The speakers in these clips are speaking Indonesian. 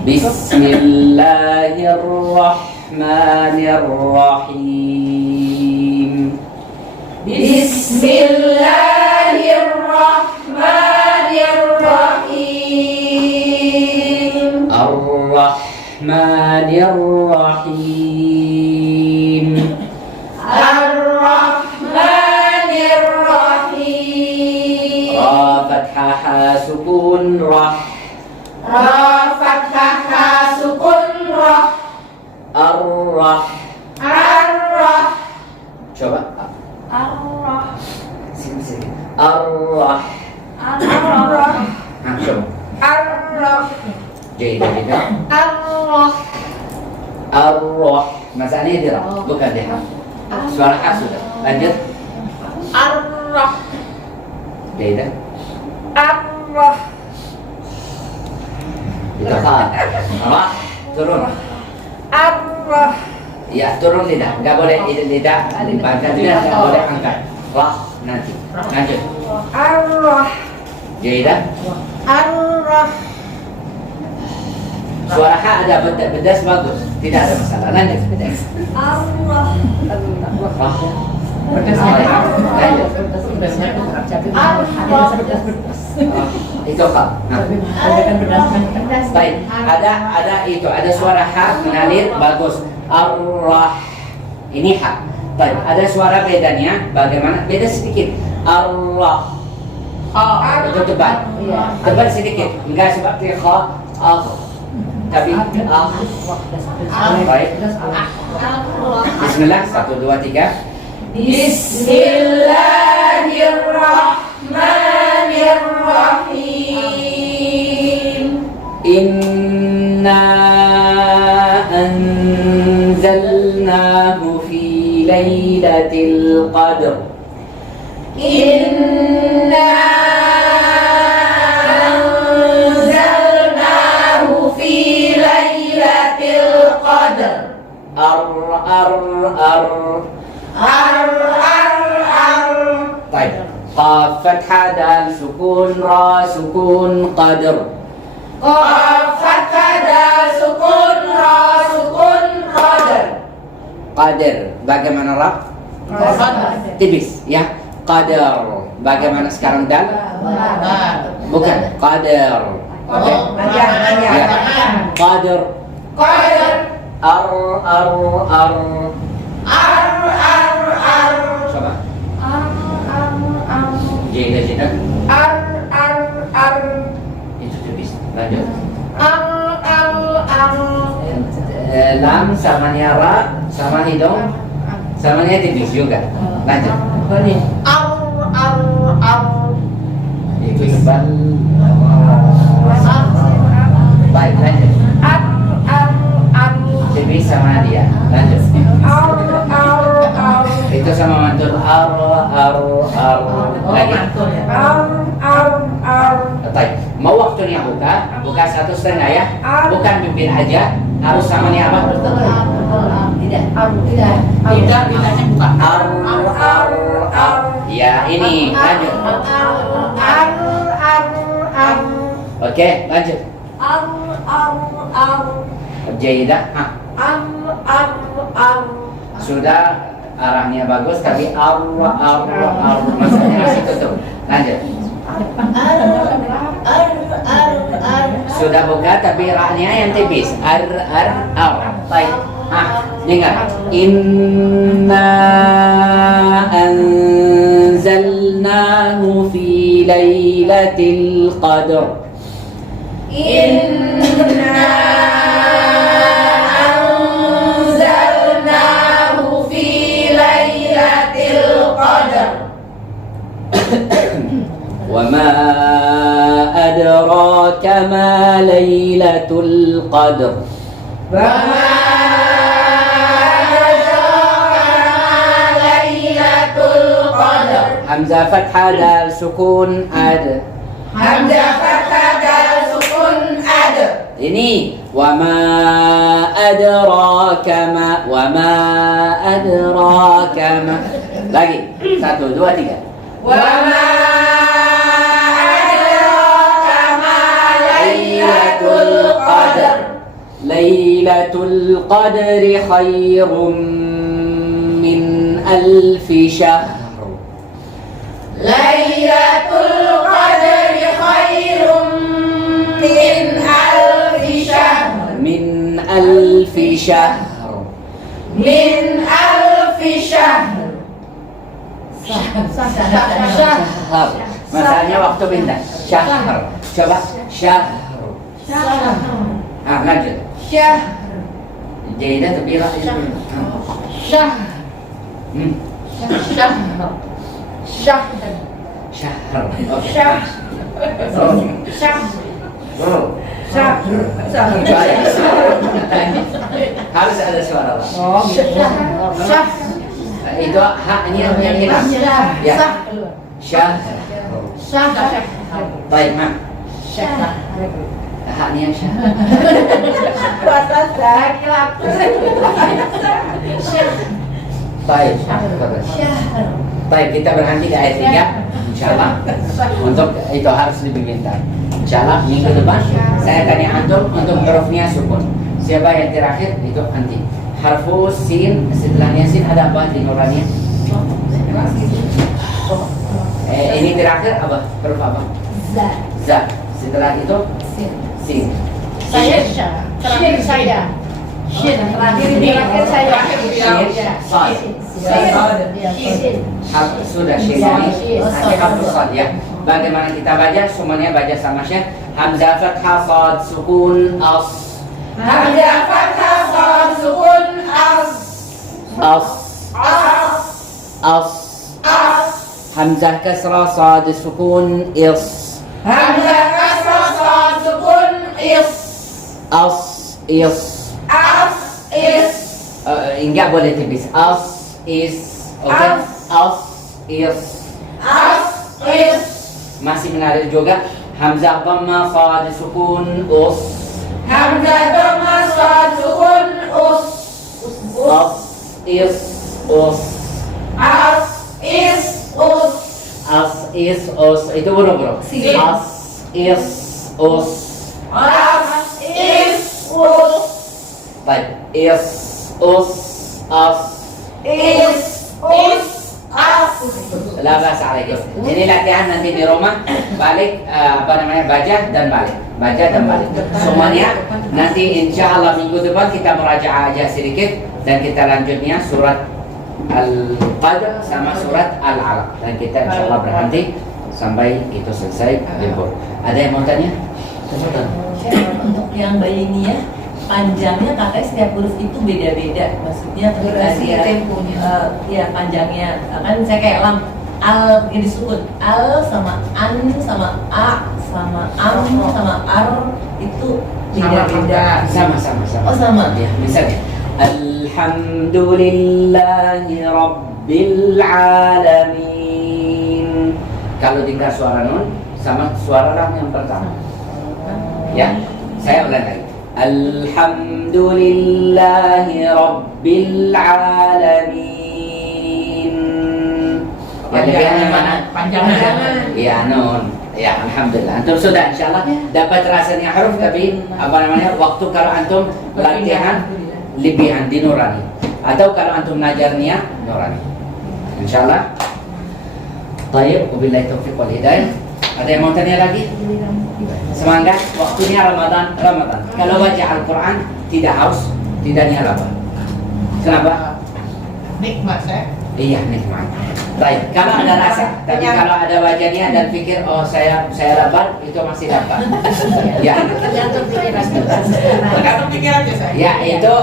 Bismillahirrahmanirrahim. Bismillahirrahmanirrahim. Ar-Rahmanirrahim. Ar-Rahmanirrahim. Ra fathah ha sukun rah. Ra fathah ha sukun rah. Ar-Rah. Ar-Rah. Coba. Ar-Rah. Sini. Ar-Rah. Ar-Rah. Nah, coba. Ar-Rah. Jadi tidak. Ar-Rah. Ar-Rah. Masanya dia bukan dia. Suara ha sudah. Lanjut. Ar-Rah. Tidak. Ar-Rah. Itu ha. Rah. Turun. Ar-Rah. Ya, turun lidah. Enggak boleh lidah. Bahkan lidah enggak boleh angkat. Rah nanti. Lanjut. Ar-Rah. Jadi Ar-Rah. suara ha ada pedas bagus. Tidak ada masalah. Lanjut. Allah. Rah. Itu ha. Nah. Baik, ada itu, ada suara ha mengalir bagus. Ar-Rah. Ini ha. Baik, ada suara bedanya. Bagaimana? Beda sedikit. Ar-Rah. Itu tebal. Tebal sedikit. Enggak seperti kha. Tapi baik. Bismillah. 1, 2, 3. Bismillahirrahmanirrahim. Inna anzalnahu fi lailatul qadr. Inna anzalnahu fi lailatul qadr. Ar. Baik. Qaf fathah dal sukun ra sukun qadr. Qaf fathah dal sukun ra sukun qadr. Qadr. Bagaimana ra? Tipis ya. Qadar. Bagaimana sekarang dal? Bukan. Qadar. Oke. Ya. Qadr. Qadr. Ar. Coba. Jeda. Itu tipis. Lanjut. Lam sama ra sama hidung samanya tipis juga. Lanjut. Itu tebal. Baik, lanjut. Tipis sama dia. Lanjut. Itu sama mantul ar. Lagi. Baik. Mau waktunya buka 1/2 ya. Bukan bibir aja, harus samanya apa? Lidahnya buka. Ya, ini lanjut. Oke, lanjut. Jaidah. Sudah arahnya bagus tapi masanya masih tutup. Lanjut. Sudah buka tapi ra-nya yang tipis. Ar. Baik. Dengar. Inna anzalnahu fi lailatul qadr. Inna anzalnahu fi lailatul qadr. Wa ma adraka ma lailatul qadr. Wa ma adraka ma lailatul qadr. Hamzah fathah dal sukun ad. Hamzah fathah dal sukun ad. Ini wa ma adraka ma. Lagi. 1, 2, 3. Wa ma adraka ma lailatul qadr. Lailatul Qadri khairum min alfi syahr. Lailatul Qadri khairum min alfi syahr. Min alfi syahr. Min alfi syahr. Syahr. Masalahnya waktu pindah. Syahr. Coba syahr. Lanjut. Syahr. Jaidah terbilah. Syahr. Syahr. Syahr. Syahr. Syahr. Syahr. Syahr. Harus ada suara lah. Syahr. Itu haknya yang hilang. Ya. Syahr. Syahr. Baik, Mak. Syahr. Haknya syahr. Bahasa laki-laki. Baik. Baik, kita berhenti di ayat 3. Insyaallah. Untuk itu harus dibikinkan. Insyaallah minggu depan saya tanya antum untuk hurufnya sukun. Siapa yang terakhir itu anti. Harfu sin, setelahnya sin ada apa di nuraniya? Ini terakhir apa? Huruf apa? Za. Setelah itu sin. Saya terakhir saya. Shin terakhir ini terakhir saya. Sudah shin ini nanti harfu sad ya. Bagaimana kita baca? Semuanya baca sama Syekh. Hamzah fathah sad sukun as. Hamzah fathah sad sukun as. As. As. As. As. Hamzah kasrah sad sukun is. Hamzah kasrah sad sukun is. As is. As is. Enggak boleh tipis. As is. Oke. As. As is. As is. Masih menarik juga. Hamzah dhamma sad sukun us. Hamzah dhamma sad sukun us. As is us. As is us. As is us. Itu bro. Sin. As is us. As is us. Baik. Is us as. Is us as. La ba'sa alaik. Jadi latihan nanti di rumah balik baca dan balik. Baca dan balik. Semuanya nanti insya Allah minggu depan kita merajaah aja sedikit dan kita lanjutnya surat Al-Qadr sama surat Al-Alaq dan kita insya Allah berhenti sampai itu selesai libur. Ada yang mau tanya? Untuk yang bayiniyah panjangnya kakak setiap huruf itu beda-beda, maksudnya ketika Durasi dia temponya. ya panjangnya kan saya kayak lam al ini disukun al sama an sama a sama am sama ar itu beda-beda. Sama. Oh sama. Ya, misalnya Alhamdulillahi Rabbil Alamin. Kalau tinggal suara nun sama suara lam yang pertama. Ya, saya ulang lagi. Alhamdulillahi Rabbil Alamin. Yang lebihnya mana? Panjangan. Ya, nun. Ya, alhamdulillah. Antum sudah insyaallah dapat rasanya huruf, tapi waktu kalau antum latihan lebihan di nurani atau kalau antum najarnya nurani. Insyaallah. Baik, wabillahi taufiq wal hidayah. Ada yang mau tanya lagi? Semangat, waktunya Ramadan. Kalau baca Al-Quran tidak haus, tidak nyala. Kenapa? Nikmat saya. Iya, nikmat. Baik, kalau ada rasa, tapi kalau ada wajahnya dan pikir oh saya dapat, itu masih dapat. Ya. Tergantung pikiran aja saya. Ya,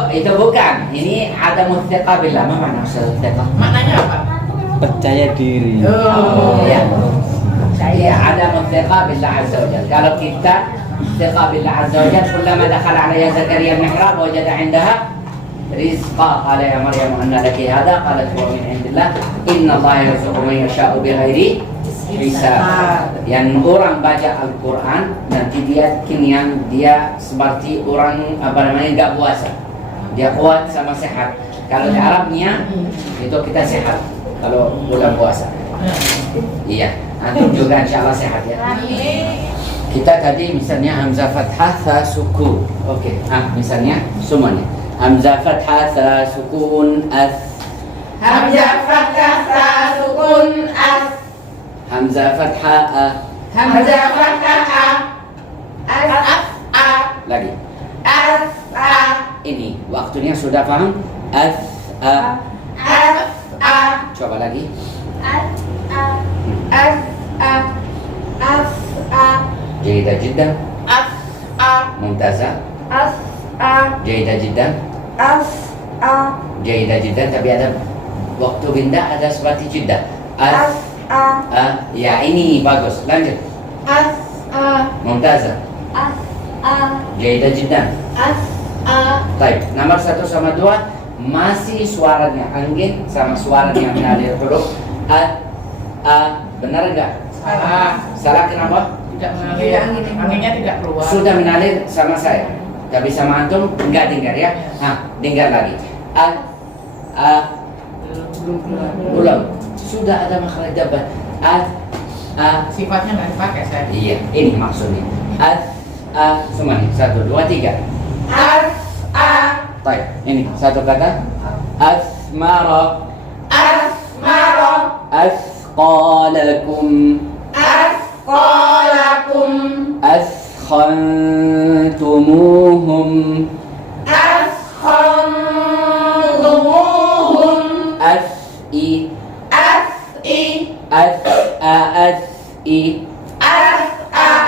itu bukan. Ini ada mustiqa billah. Apa makna mustiqa? Maknanya apa? Percaya diri. Oh. Ya. Iya, ada mustiqa billah azza wa jalla. Kalau kita mustiqa billah azza wa jalla, kullama dakhala 'alayha Zakaria al-mihrab wajada 'indaha rizqa. Qala ya Maryam anna laki hadha? Qalat huwa min 'indillah. Inna Allaha yarzuqu man yasha'u bighairi hisab. Yang orang baca Al-Quran nanti dia kini dia seperti orang enggak puasa. Dia kuat sama sehat. Kalau di Arabnya itu kita sehat kalau bulan puasa. Iya, antum juga insya Allah sehat ya. Kita tadi misalnya hamzah fathah tha sukun. Oke. Misalnya semuanya. Hamzah fathah tha sukun as. Hamzah fathah ta sukun as. Hamzah fathah a. Hamzah fathah as a. Lagi. As a. Ini waktunya sudah paham? As a. As a. Coba lagi. As a. As a. As a. Jayida jiddan. As a. Mumtazah. As a. Jayida jiddan. As a. Jayida jiddan, tapi ada waktu pindah ada seperti jiddah. As a. Ya ini bagus. Lanjut. As a. Mumtazah. As a. Jayida jiddan. As a. Baik, nomor 1 sama 2 masih suaranya angin sama suaranya mengalir huruf benar enggak? Salah kenapa? Tidak mengalir. Anginnya tidak keluar. Sudah mengalir sama saya, tapi sama antum enggak dengar ya? Dengar lagi. Belum keluar. Ulang. Sudah ada makhraj dabat. Sifatnya nggak dipakai saya. Iya, ini maksudnya. Semuanya 1, 2, 3. As a. Baik, ini satu kata. Asmara. Asmara. Asqalakum. Asqalakum. Askhantumuhum. Askhantumuhum. As'i. As'i. As'i.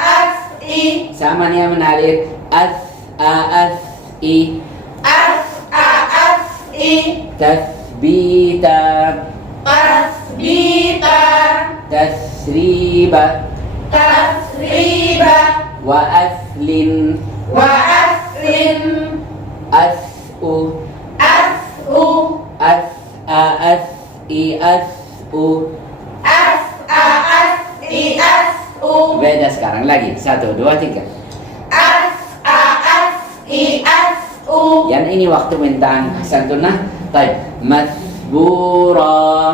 As'i. Sama nih yang menarik. As'i. As'i. Tathbita. Tasbita. Tasriba. Tasriba. Wa aslin. Wa aslin. As'u. As'u. As'i. As'u. As'i. As'u. Beda sekarang lagi. 1, 2, 3. As'i. As'u. Yang ini waktu bentang santunah. Baik. Masbura.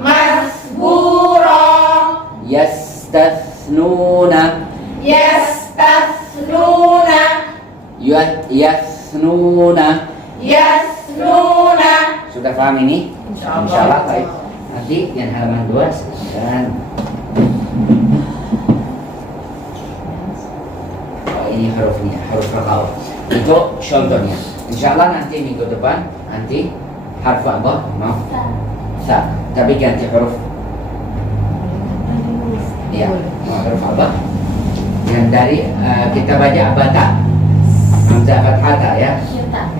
Masbura. Yastathnuna. Yastathnuna. Yasnuna. Yasnuna. Sudah paham ini? Insyaallah. Insyaallah. Baik. Nanti yang halaman 2 dan ini hurufnya, huruf raqaw. Itu contohnya. Insyaallah nanti minggu depan nanti harf apa? Mau? Sa. Tapi ganti huruf. Iya, huruf apa? Yang dari kita baca abata. Hamzah fathah ya.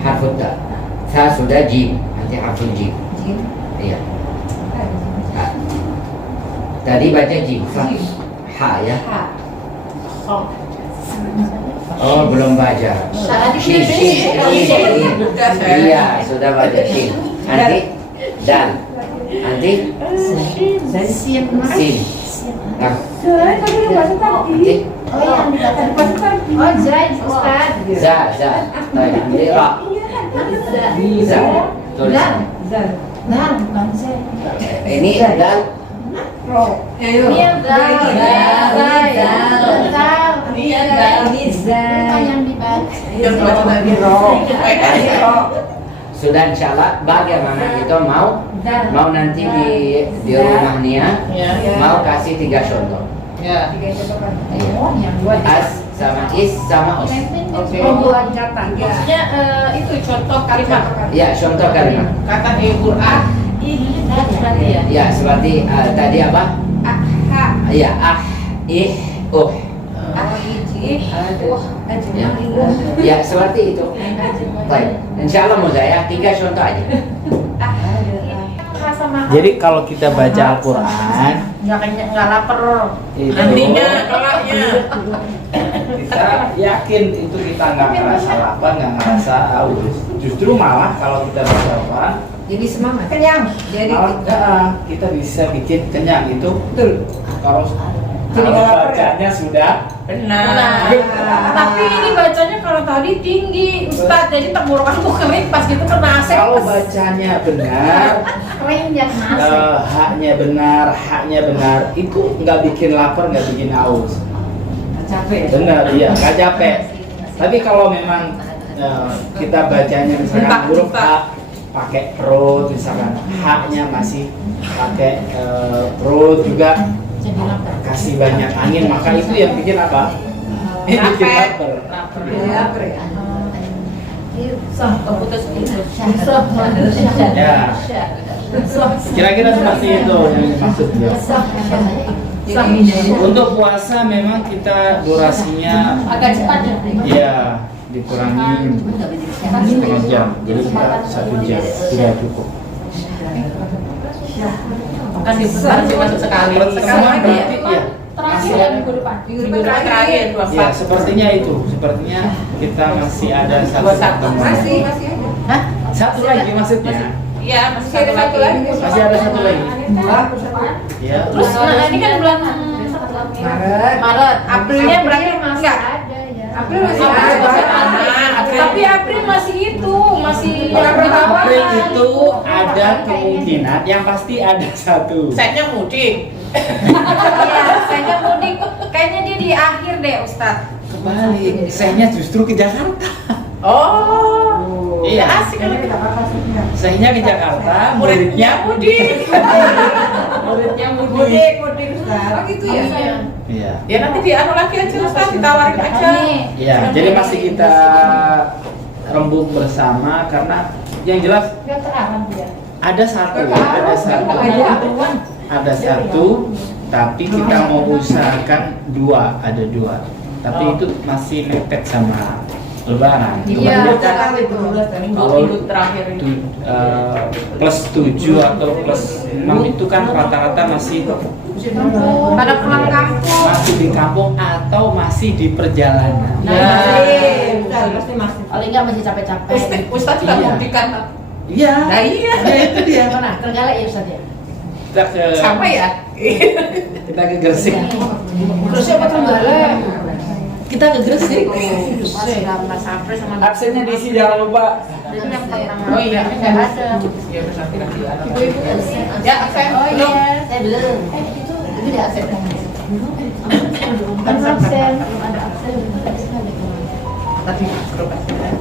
Harfut ta. Sa sudah jim. Nanti harful jim. Iya. Tadi baca jim. Ha ya. Oh, belum baca. Shin. Iya, sudah baca shin. Nanti dal. Nanti sin. Nah, nanti Oh yang tadi. Oh Zaid Ustaz. za. Nanti ra. Za. Tulis. Nah, bukan Zaid. Ini dal. Ini yang Zaid. Yang dibaca. Sudah insyaallah bagaimana itu mau nanti di rumahnya mau kasih 3 contoh. Ya. Iya. As sama is sama os. Pembuat kata. Maksudnya itu contoh kalimat. Ya, contoh kalimat. Kata di Quran. Berarti ya. Ya, seperti tadi apa? Ya, ya seperti itu. Baik, insyaallah mudah ya. 3 contoh aja. Jadi kalau kita baca Al-Quran Nggak lapar. itu Nantinya kelaknya. kita yakin itu kita nggak ngerasa lapar, nggak ngerasa haus. Justru malah kalau kita baca Al-Quran Jadi semangat. Kenyang. Jadi malah kita bisa bikin kenyang itu betul. Kalau bacanya sudah benar. Tapi ini bacanya kalau tadi tinggi, Ustaz. Jadi tenggorokanku kering pas gitu kena AC. kalau bacanya benar, Kering yang AC. haknya benar, itu nggak bikin lapar, nggak bikin haus. capek. Benar, iya, nggak capek. Tapi kalau memang kita bacanya misalkan huruf H pakai perut, misalkan H-nya masih pakai perut juga Jadi lapar. kasih banyak angin, maka itu yang bikin apa? Ini bikin lapar. Lapar ya. Sah, putus-putus. Ya, kira-kira seperti itu yang dimaksud beliau. Untuk puasa memang kita durasinya Agak cepat ya. ya dikurangi setengah jam, jadi kita 1 jam tidak cukup. Kasih masuk sekali. Pertemuan berarti ya Terakhir masih ya ada. minggu depan. Minggu depan terakhir Ya, sepertinya itu. Sepertinya kita masih ada satu 21. pertemuan. Masih ada. Satu lagi maksudnya. Iya, masih Masih ada satu lagi. Masih ada satu lagi. Ya. Terus ini kan bulan Maret. Aprilnya berarti enggak. April masih ada. Tapi April masih masih April itu ada kemungkinan yang pasti ada satu. Setnya mudik. Iya, saya mudik. Kayaknya dia di akhir deh, Ustadz. Kebalik, saya justru ke Jakarta. Oh. Iya. Asik kalau kita. Saya ke Jakarta, Muridnya mudik. muridnya mudik. Mudik Ustadz. Oh gitu ya. Iya. Ya nanti dianu lagi aja Ustaz, ditawarin aja. Iya, jadi masih kita rembuk bersama karena yang jelas Enggak terarang dia. ada satu, tapi kita mau usahakan ada dua, tapi itu masih mepet sama Lebaran. Iya, Kemudian Kalau minggu terakhir itu. plus 7 atau plus 6 itu kan rata-rata masih Pada pulang kampung. masih di kampung atau masih di perjalanan. Pasti masih. Paling enggak masih capek-capek. Ustaz juga Iya. mudik kan. Iya. Nah iya. Ya, itu dia. Mana? Terenggalek ya Ustadz ya? Kita ke Sampai ya. kita ke Gresik. Terus siapa Terenggalek? Kita ke Gresik. Mas April sama Absennya diisi jangan lupa. Oh iya. Enggak ada. Ya berarti nanti ada. Ibu-ibu Ya, absen. Oh Belum. iya, saya belum. Itu di absen. Kan absen, belum ada absen. Tadi grup absen.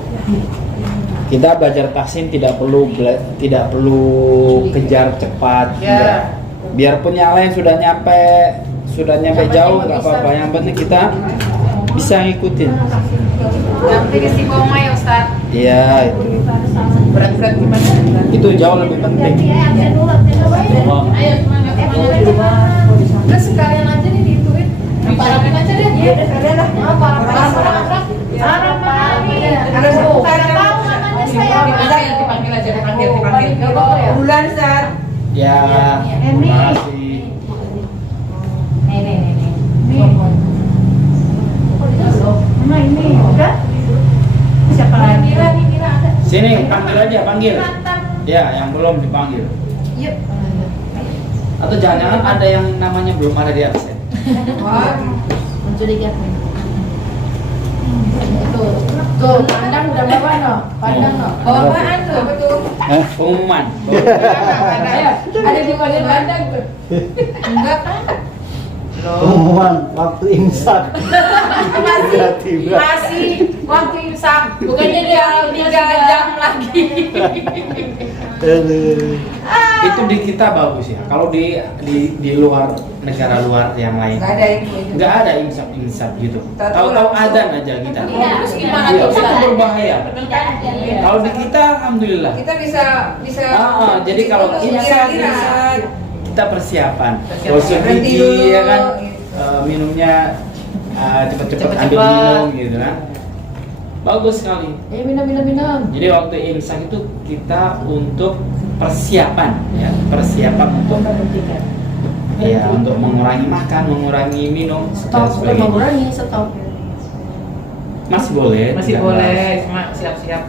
Kita belajar tahsin tidak perlu kejar cepat. Ya. Biarpun yang lain sudah nyampe jauh nggak apa-apa. Yang penting kita bisa ngikutin. Yang penting istiqomah ya Ustadz. Iya, itu. Berat-berat gimana? Itu jauh lebih penting. Oh. Ayo semangat Udah sekalian aja nih diituin. Parapin aja deh. Iya, udah sekalian lah. Ada tahu namanya saya. Dipanggil aja, dipanggil. Bulan Ustadz. Ya, terima kasih. Nih. Mama ini udah. Siapa lagi? Mira ada. Sini, panggil aja, panggil. Ya, yang belum dipanggil. Yuk. Atau jangan-jangan ada yang namanya belum ada di absen. Wah, mencurigakan. Tuh, pandang udah bawa no, pandang no. Bawa apaan tuh? Apa tuh? Pengumuman. Ada di bagian pandang tuh. Enggak kan? Pengumuman waktu imsak. Masih waktu imsak. Bukannya dia 3 jam lagi. Itu di kita bagus ya. Kalau di luar negara luar yang lain nggak ada imsak gitu. Tahu-tahu adzan aja kita. Terus gimana Iya, tuh? itu berbahaya. Kalau di kita alhamdulillah. Kita bisa Jadi kalau imsak kita persiapan. Gosok Berhenti gigi dulu, ya kan. gitu. Minumnya cepet-cepet Cepet-cepet. ambil minum gitu kan. Bagus sekali. Minum. Jadi waktu imsak itu kita untuk persiapan ya, persiapan untuk ya untuk mengurangi makan, mengurangi minum dan Stop, bukan sebagainya. mengurangi, stop. Masih boleh. Masih tidak boleh, cuma siap-siap.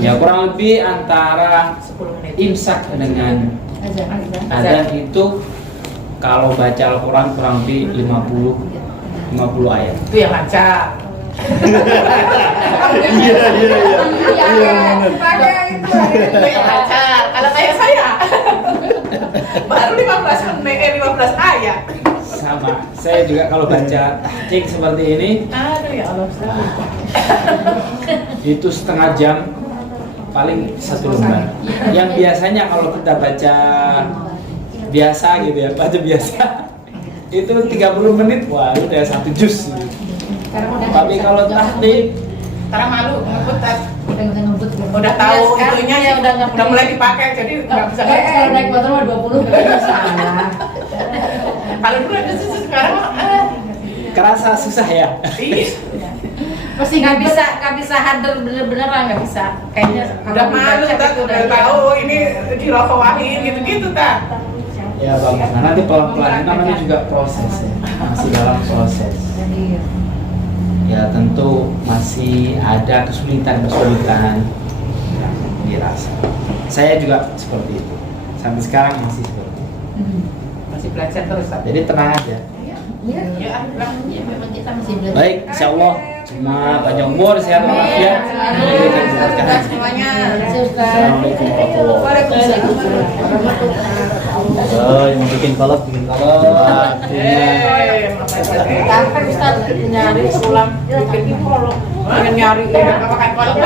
Ya kurang lebih antara 10 menit. imsak dengan Aja. adzan itu kalau baca Al-Quran kurang lebih 50 ayat. Itu yang lancar. Iya. Itu yang lancar. Kalau kayak saya baru 15 menit, 15 ayat. sama. Saya juga kalau baca tahqiq seperti ini, Aduh ya Allah. itu setengah jam paling 1 lembar. Yang biasanya kalau kita baca biasa gitu ya, baca biasa itu 30 menit, wah udah 1 juz. Tapi kalau tahqiq Sekarang malu ngebut Udah ngebut. udah tahu Iya, sekarang itunya ya udah nggak udah mulai dipakai jadi nggak bisa. Kalau naik motor mah 20 nggak salah. Kalau dulu ada sih sekarang kerasa susah ya. iya. Pasti nggak bisa hadir bener-bener lah, nggak bisa. Kayaknya Udah malu dibaca tak itu udah tahu ini dirokowahin gitu-gitu tak. Ya bagus. Nah, nanti pelan-pelan ini namanya juga proses ya. Masih dalam proses. Ya tentu masih ada kesulitan-kesulitan yang dirasa. Saya juga seperti itu. Sampai sekarang masih seperti itu. Masih belajar terus tak. Jadi tenang aja. Ya, memang kita masih belajar. Baik, insya Allah cuma panjang umur, sehat walafiat. Diberikan keberkahan. semuanya. Assalamualaikum warahmatullahi wabarakatuh. Oh, yang bikin kolak. Wah, Capek Ustaz nyari pulang bikin kolom. Pengen nyari apa kan kolom.